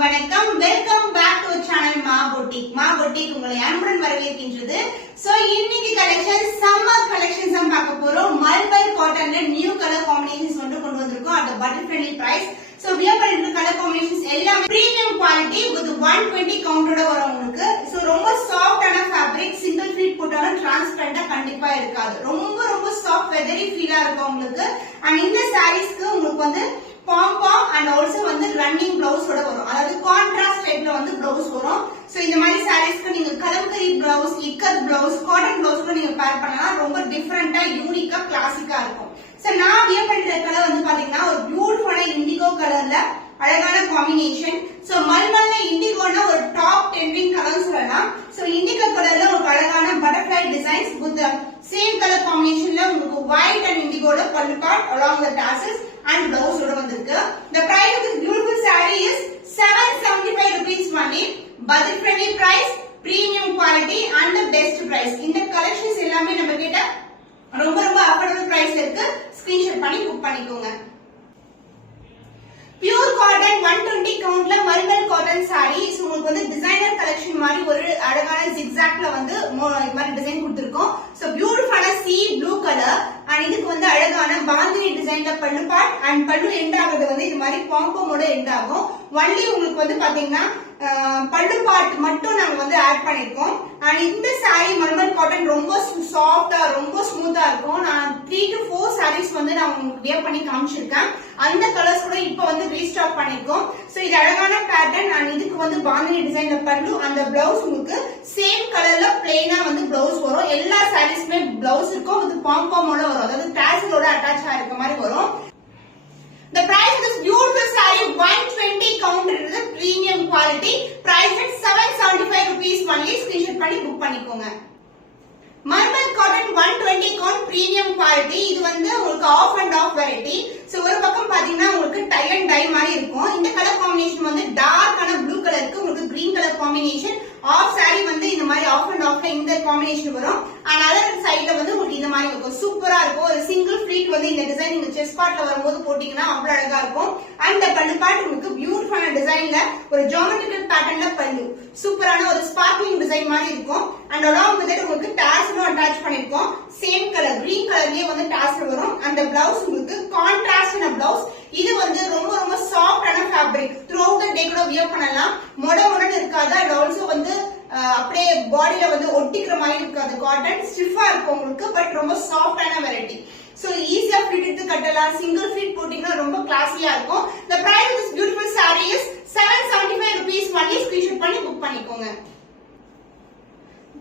வணக்கம் welcome back to channel மா boutique உங்களை அன்புடன் வரவேற்கின்றது. சோ இன்னைக்கு கலெக்ஷன் சம்மர் கலெக்ஷன்ஸ் தான் பார்க்க போறோம். மல்மல் காட்டன்ல நியூ கலர் காம்பினேஷன்ஸ் வந்து கொண்டு வந்திருக்கோம் at budget friendly price. So wear பண்ணிருக்க கலர் காம்பினேஷன்ஸ் எல்லாமே பிரீமியம் குவாலிட்டி with 120 கவுண்டரோட வரும் உங்களுக்கு. சோ ரொம்ப சாஃப்ட்டான ஃபேப்ரிக், சிங்கிள் ஃபீட் போட்டாலும் டிரான்ஸ்பரண்டா கண்டிப்பா இருக்காது. ரொம்ப சாஃப்ட் வெதரி ஃபீலா இருக்கும் உங்களுக்கு. அண்ட் இந்த சாரீஸ்க்கு உங்களுக்கு வந்து பாம் அண்ட் ஆல்சோ வந்து ரன்னிங் பிளவுஸ் ஓட வரும். அதாவது கான்ட்ராஸ்ட் டைப்ல வந்து பிளவுஸ் வரும். சோ இந்த மாதிரி சாரீஸ்க்கு நீங்க kalamkari blouse, ikat blouse, cotton blouse கூட நீங்க பேர் பண்ணலாம். ரொம்ப டிஃபரெண்டா, யூனிக்கா, கிளாசிக்கா இருக்கும். சோ நான் வியர் பண்ற கலர் வந்து பாத்தீங்கன்னா ஒரு பியூட்டிஃபுல்லான இண்டிகோ கலர்ல அழகான காம்பினேஷன். சோ மல்மல்ல இண்டிகோனா ஒரு டாப் ட்ரெண்டிங் கலர் சொல்லலாம். சோ இண்டிகோ கலர்ல ஒரு அழகான butterfly designs with same colour காம்பினேஷன்ல உங்களுக்கு ஒயிட் அண்ட் இண்டிகோல பல்லு part along the tassels and blouse ஓட வந்திருக்கு. The price of this beautiful saree is 775 rupees only. Budget friendly price, premium quality and the best price. இந்த collections எல்லாமே நம்ம கிட்ட ரொம்ப அஃபோர்டபிள் பிரைஸ்ல இருக்கு. ஸ்கிரீன்ஷாட் பண்ணி புக் பண்ணிக்கோங்க. பியூர் காட்டன் 120 கவுண்ட்ல மல்மல் காட்டன் சாரீஸ் உங்களுக்கு வந்து டிசைனர் கலெக்ஷன் மாதிரி ஒரு அழகான ஜிக்ஸாக்ல வந்து இந்த மாதிரி டிசைன் கொடுத்திருக்கோம். சோ பியூட்டிஃபுல்லான சீ ப்ளூ கலர் அண்ட் இதுக்கு வந்து அழகான பாந்தினி டிசைன்ல பல்லு பார்ட் அண்ட் பல்லு எண்ட் ஆகுது வந்து இது மாதிரி பாம்போமோட எண்ட் ஆகும். ஒன்லி உங்களுக்கு வந்து பாத்தீங்கன்னா பல்லு பார்ட் மட்டும் நாங்க வந்து ஆட் பண்ணிருக்கோம். அண்ட் இந்த சாரி மல்மல் காட்டன் ரொம்ப சாஃப்டா, ரொம்ப ஸ்மூத்தா இருக்கும். நான் 3 to 4 சாரீஸ் வந்து நான் உங்களுக்கு வியர் பண்ணி காமிச்சிருக்கேன். அந்த கலர்ஸ் கூட இப்ப வந்து ரீஸ்டாக் பண்ணிருக்கோம். சோ இது அழகான பேட்டர்ன் அண்ட் இதுக்கு வந்து பாந்தினி டிசைன்ல பல்லு, அந்த பிளவுஸ் உங்களுக்கு சேம் கலர்ல பிளெயினா வந்து பிளவுஸ் வரும். எல்லா சாரீஸ்மே பிளவுஸ் இருக்கும், இது பாம்போமோட வரும். அதாவது டாசலோட அட்டாச் ஆயிருக்க மாதிரி வரும். The price of this beautiful saree 120 count is the premium quality. Price at 775 rupees only. Screenshot பண்ணி புக் பண்ணிக்கோங்க. Malmal cotton 120 count premium quality. இது வந்து உங்களுக்கு half and half variety. So ஒரு பக்கம் பாத்தீங்கன்னா உங்களுக்கு டை அண்ட் டை மாதிரி இருக்கும். இந்த கலர் காம்பினேஷன் வந்து டார்க்கான ப்ளூ கலருக்கு உங்களுக்கு green colour combination. Half sari வந்து இந்த மாதிரி ஆஃப் அண்ட் ஆஃப்ல இந்த காம்பினேஷன் வரும். அண்ட் அதர் சைடுல வந்து உங்களுக்கு இந்த மாதிரி இருக்கும். சூப்பரா இருக்கும். ஒரு சிங்கிள் ஃபிளீட் வந்து இந்த டிசைன் நீங்க செஸ்ட் பார்ட்ல வரும்போது போட்டீங்கன்னா அவ்வளவு அழகா இருக்கும். அண்ட் பல்லு பார்ட் உங்களுக்கு பியூட்டிஃபுல்லான டிசைன்ல ஒரு ஜியோமெட்ரிக்கல் பேட்டர்ன்ல பல்லு சூப்பரான ஒரு ஸ்பார்க்லிங் டிசைன் மாதிரி இருக்கும். அண்ட் along with it உங்களுக்கு டாசலும் அட்டாச் பண்ணிருக்கோம். சேம் கலர் கிரீன் கலர்லயே வந்து டாசல் வரும். அந்த பிளவுஸ் உங்களுக்கு கான்ட்ராஸ்டான பிளவுஸ். இது வந்து ரொம்ப சாஃப்டான ஃபேப்ரிக். த்ரூ அவுட் தி டே கூட வியர் பண்ணலாம். மொடன்னு இருக்காது. அண்ட் ஆல்சோ வந்து அப்படியே பாடியில வந்து ஒட்டிக்கிற மாதிரி இருக்காது. காட்டன் ஸ்டிஃபா இருக்கும் உங்களுக்கு. பட் ரொம்ப சாஃப்டான வெரைட்டி. சோ ஈஸியா ஃபிட் எடுத்து கட்டலாம். சிங்கிள் ஃபீட் போட்டீங்கன்னா ரொம்ப கிளாஸியா இருக்கும். The price of this beautiful saree is 775 rupees only. Screenshot பண்ணி புக் பண்ணிக்கோங்க.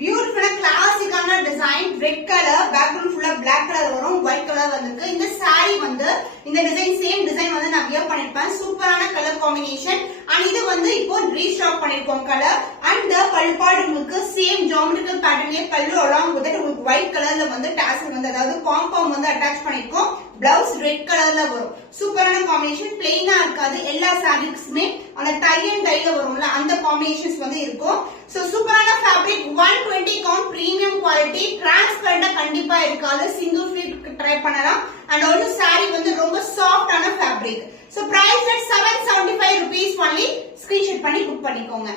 பியூட்டிஃபுல்லா கிளாசிக்கான டிசைன், ரெட் கலர், பேக்ரவுண்ட் ஃபுல்லா பிளாக் கலர் வரும், ஒயிட் கலர் வந்திருக்கு. இந்த சாரி வந்து இந்த டிசைன் சேம் டிசைன் வந்து நான் வியர் பண்ணிருப்பேன். சூப்பரான கலர் காம்பினேஷன். அண்ட் இது வந்து இப்போ ரீஸ்டாக் பண்ணிருக்கோம் கலர். அண்ட் பல்பாடு உங்களுக்கு சேம் ஜியோமெட்ரிக்கல் பேட்டர்ன்லயே பல்லு along with it உங்களுக்கு ஒயிட் கலர்ல வந்து டாசல் வந்து அதாவது பாம் வந்து அட்டாச் பண்ணிருக்கோம். பிளவுஸ் ரெட் கலர்ல வரும். சூப்பரான காம்பினேஷன். பிளெயினா இருக்காது. எல்லா சாரீஸ்க்குமே அந்த டை அண்ட் டைல வரும்ல அந்த காம்பினேஷன்ஸ் வந்து இருக்கும். சோ சூப்பரான ஃபேப்ரிக் 120 கவுண்ட் பிரீமியம் குவாலிட்டி. டிரான்ஸ்பரண்டா கண்டிப்பா இருக்காது. சிங்கிள் ஃபிளீட் ட்ரை பண்ணலாம். அண்ட் ஆல்சோ சாரி வந்து ரொம்ப சாஃப்டான fabric. So price at 775 rupees only. Screenshot பண்ணி புக் பண்ணிக்கோங்க.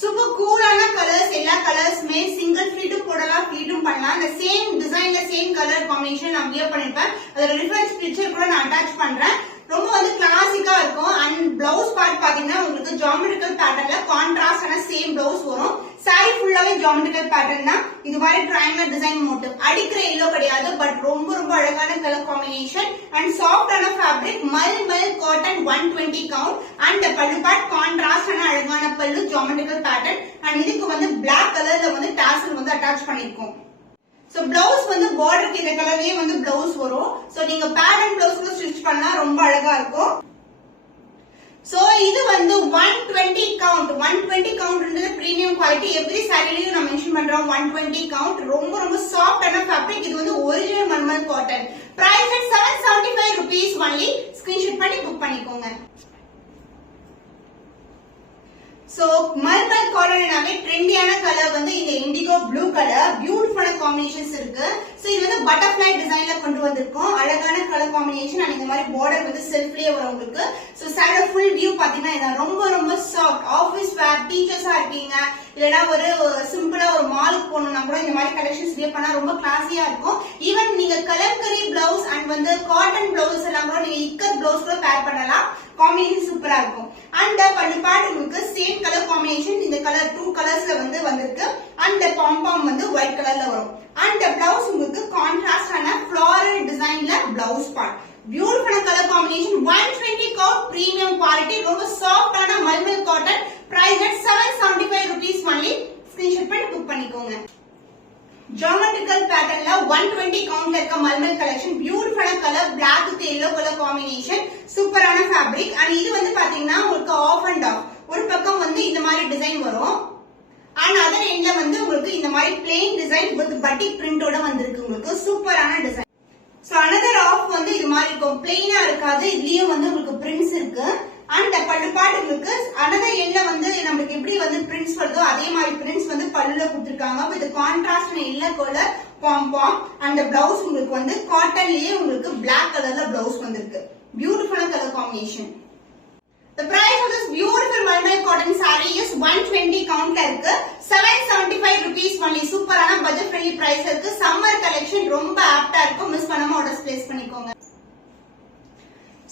சூப்பர் கூலான கலர்ஸ். எல்லா கலர்ஸ்மே சிங்கிள் ஃபிளீட்டும் போடலாம், ஃபிளீட்டும் பண்ணலாம். இந்த சேம் டிசைன்ல சேம் கலர் காம்பினேஷன் நான் வியர் பண்ணிருப்பேன். அதோட ரிஃபரன்ஸ் பிக்சர் கூட நான் அட்டாச் பண்றேன். ரொம்ப வந்து கிளாசிக்கா இருக்கும். அண்ட் பிளவுஸ் பார்ட் பாத்தீங்கன்னா உங்களுக்கு ஜியோமெட்ரிக்கல் பேட்டர்ன்ல கான்ட்ராஸ்டான சேம் பிளவுஸ் வரும். சாரி ஃபுல்லாவே ஜியோமெட்ரிக்கல் பேட்டர்ன் தான். இது மாதிரி ட்ரையாங்கிள் டிசைன் மோட்டிவ். அடிக்கிற எல்லோ கிடையாது. பட் ரொம்ப அழகான கலர் காம்பினேஷன் அண்ட் சாஃப்டான fabric. Mulmul cotton 120 count. And பல்லு பார்ட் கான்ட்ராஸ்டான அழகான பல்லு, ஜியோமெட்ரிக்கல் பேட்டர்ன். அண்ட் இதுக்கு வந்து பிளாக் கலர்ல வந்து டாசல் வந்து அட்டாச் பண்ணிருக்கோம். சோ பிளவுஸ் வந்து பார்டருக்கு இந்த கலர்லயே வந்து பிளவுஸ் வரும். சோ நீங்க பேட்டர்ன் பிளவுஸ் கூட ஸ்டிச் பண்ணா ரொம்ப அழகா இருக்கும். சோ இது வந்து 120 கவுண்ட். 120 கவுண்ட்ன்றது பிரீமியம் குவாலிட்டி. எவ்ரி சாரிலயும் நான் மென்ஷன் பண்றோம் 120 கவுண்ட். ரொம்ப சாஃப்டான ஃபேப்ரிக். இது வந்து original malmal cotton. Price at 775 rupees only. Screenshot பண்ணி புக் பண்ணிக்கோங்க. சோ மல்மல் காட்டன்னாவே ட்ரெண்டியான கலர் வந்து இந்த இண்டிகோ ப்ளூ கலர், பியூட்டிஃபுல்லான காம்பினேஷன்ஸ் இருக்கு. சோ இது வந்து பட்டர்ஃப்ளை டிசைன்ல கொண்டு வந்திருக்கோம். அழகான கலர் காம்பினேஷன் அண்ட் இந்த மாதிரி பார்டர் வந்து செல்ஃப்லயே வரும் உங்களுக்கு. சோ சாரோட ஃபுல் வியூ பாத்தீங்கன்னா இதான் ரொம்ப ரொம்ப சாஃப்ட். ஆபீஸ் வேர், டீச்சர்ஸா இருக்கீங்க, இல்லனா ஒரு சிம்பிளா ஒரு மாலுக்கு போகணும்னா கூட இந்த மாதிரி கலெக்ஷன்ஸ் வியர் பண்ணா ரொம்ப கிளாஸியா இருக்கும். ஈவன் நீங்க கலம்கரி பிளவுஸ் அண்ட் வந்து காட்டன் பிளவுஸ் எல்லாம் கூட நீங்க இக்கட் பிளவுஸ் கூட பேர் பண்ணலாம். காம்பினேஷன் சூப்பரா இருக்கும். அண்ட் பல்லு பார்ட் உங்களுக்கு சேம் கலர் காம்பினேஷன், இந்த கலர் 2 கலர்ஸ்ல வந்து வந்திருக்கு. அண்ட் பாம்பாம் வந்து ஒயிட் கலர்ல வரும். அண்ட் பிளவுஸ் உங்களுக்கு கான்ட்ராஸ்டான ஃப்ளாரல் டிசைன்ல பிளவுஸ் பார்ட். பியூட்டிஃபுல்லான colour combination, 120 count premium quality, ரொம்ப சாஃப்டான malmal cotton. Price at 775 rupees only. Screenshot பண்ணி புக் பண்ணிக்கோங்க. ஜியோமெட்ரிக்கல் பேட்டர்ன்ல 120 கவுண்ட்ல இருக்க மல்மல் கலெக்ஷன். பியூட்டிஃபுல்லான colour, black with yellow colour combination, சூப்பரான ஃபேப்ரிக். அண்ட் இது வந்து பாத்தீங்கன்னா உங்களுக்கு ஆஃப் அண்ட் ஆஃப், ஒரு பக்கம் வந்து இந்த மாதிரி டிசைன் வரும் அண்ட் அதர் எண்ட்ல வந்து உங்களுக்கு இந்த மாதிரி பிளெயின் டிசைன் வித் பட்டிக் பிரிண்டோட வந்திருக்கு. உங்களுக்கு சூப்பரான டிசைன். சோ அனதர் ஆஃப் வந்து இது மாதிரி இருக்கும், பிளெயினா இருக்காது, இதுலயும் வந்து உங்களுக்கு பிரிண்ட்ஸ் இருக்கு. அண்ட் பல்லு பார்ட் உங்களுக்கு அனதர் எண்ட்ல வந்து நமக்கு எப்படி வந்து பிரிண்ட்ஸ் வருதோ அதே மாதிரி பிரிண்ட்ஸ் வந்து பல்லுல கொடுத்திருக்காங்க. வித் கான்ட்ராஸ்ட் எல்லோ கலர் பாம். அந்த பிளவுஸ் உங்களுக்கு வந்து காட்டன்லயே உங்களுக்கு பிளாக் கலர்ல பிளவுஸ் வந்திருக்கு. பியூட்டிஃபுல்லான colour combination. The price of this beautiful mulmal cotton saree is 120 count இருக்கு. 775 rupees only. சூப்பரான பட்ஜெட் ஃப்ரெண்ட்லி பிரைஸ் இருக்கு. சம்மர் கலெக்ஷன் ரொம்ப ஆப்டா இருக்கும். மிஸ் பண்ணாம ஆர்டர்ஸ் பிளேஸ் பண்ணிக்கோங்க.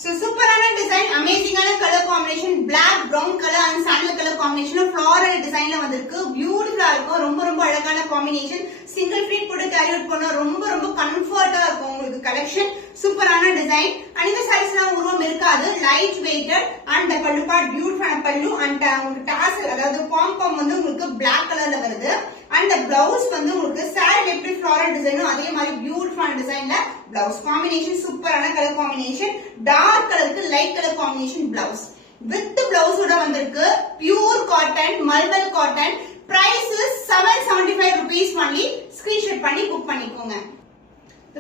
So சூப்பரான டிசைன், அமேசிங்கான colour combination, black, brown colour and sandal colour combination floral டிசைன்ல வந்திருக்கு. பியூட்டிஃபுல்லா இருக்கும், ரொம்ப ரொம்ப அழகான காம்பினேஷன். சிங்கிள் ஃபீட் போட்டு கேரி அவுட் பண்ணா ரொம்ப ரொம்ப கம்ஃபர்ட்டா இருக்கும் உங்களுக்கு கலெக்ஷன். சூப்பரான டிசைன். அண்ட் இந்த சாரீஸ்லாம் உருவம் இருக்காது, லைட் வெயிட்டட். அண்ட் பல்லு பார்ட் பியூட்டிஃபுல்லான பல்லு அண்ட் உங்களுக்கு டாசல் அதாவது பாம் வந்து உங்களுக்கு பிளாக் கலர்ல வருது. அண்ட் பிளவுஸ் வந்து உங்களுக்கு சாரி எப்படி ஃப்ளாரல் டிசைனோ அதே மாதிரி பியூட்டிஃபுல்லான டிசைன்ல பிளவுஸ் காம்பினேஷன். சூப்பரான கலர் காம்பினேஷன், டார்க் கலருக்கு light colour combination blouse with பிளவுஸோட வந்திருக்கு. Pure cotton, mulmul cotton. Price 775 rupees only. Screenshot பண்ணி புக் பண்ணிக்கோங்க.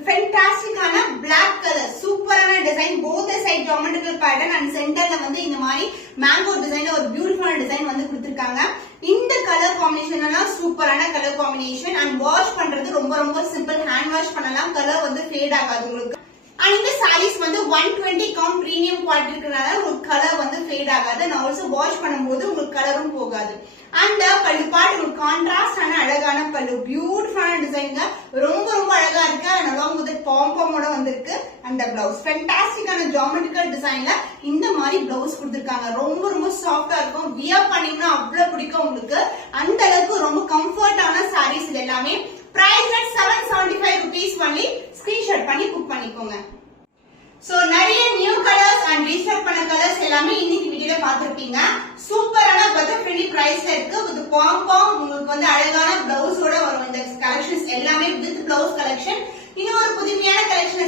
ஃபேண்டாஸ்டிக்கான பிளாக் கலர், சூப்பரான design, both side geometrical pattern and சென்டர்ல வந்து இந்த மாதிரி மேங்கோ டிசைன்ல ஒரு பியூட்டிஃபுல்லான டிசைன் வந்து கொடுத்திருக்காங்க. இந்த கலர் காம்பினேஷன் எல்லாம் சூப்பரான கலர் காம்பினேஷன். அண்ட் வாஷ் பண்றது ரொம்ப ரொம்ப சிம்பிள், ஹேண்ட் வாஷ் பண்ணலாம், கலர் வந்து ஃபேட் ஆகாது உங்களுக்கு. அண்ட் இந்த சாரீஸ் வந்து 120 கவுண்ட் பிரீமியம் குவாலிட்டி இருக்கிறதுனால உங்களுக்கு கலர் வந்து ஃபேட் ஆகாது. நான் ஆல்சோ வாஷ் பண்ணும்போது உங்களுக்கு கலரும் போகாது. அண்ட் பல்லு பார்ட் உங்களுக்கு கான்ட்ராஸ்டான அழகான பல்லு, பியூட்டிஃபுல்லான டிசைன்ங்க, ரொம்ப ரொம்ப அழகா இருக்கு. அண்ட் அலாங் வித் பாம்போட வந்திருக்கு. அந்த பிளவுஸ் ஃபேண்டாஸ்டிக்கான ஜியோமெட்ரிக்கல் டிசைன்ல இந்த மாதிரி பிளவுஸ் கொடுத்திருக்காங்க. ரொம்ப ரொம்ப சாஃப்டா இருக்கும், வியர் பண்ணீங்கன்னா அவ்வளவு பிடிக்கும் உங்களுக்கு. அந்த அளவுக்கு ரொம்ப கம்ஃபர்டான சாரீஸ் இது எல்லாமே. Price at 775 rupees only. Screenshot பண்ணி புக் பண்ணிக்கோங்க. சோ நிறைய நியூ கலர்ஸ் அண்ட் ரீஸ்டாக் பண்ண கலர்ஸ் எல்லாமே இன்னைக்கு வீடியோல பாத்துருப்பீங்க. சூப்பரான பட்ஜெட் ஃப்ரெண்ட்லி பிரைஸ்ல இருக்கு. வித் பாம் உங்களுக்கு வந்து அழகான பிளவுஸோட வரும். இந்த கலெக்ஷன்ஸ் எல்லாமே வித் பிளவுஸ் கலெக்ஷன். இன்னும் ஒரு புதுமையான கலெக்ஷன்